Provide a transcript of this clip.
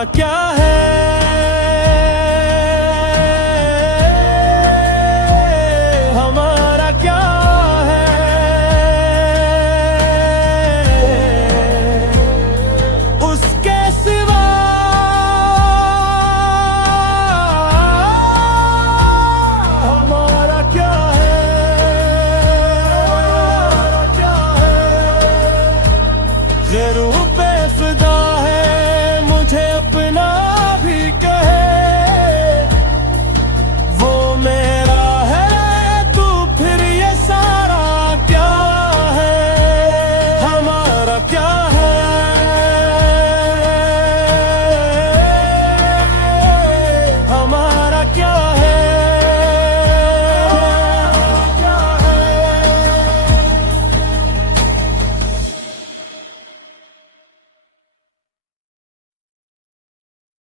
तुम्हारा क्या है।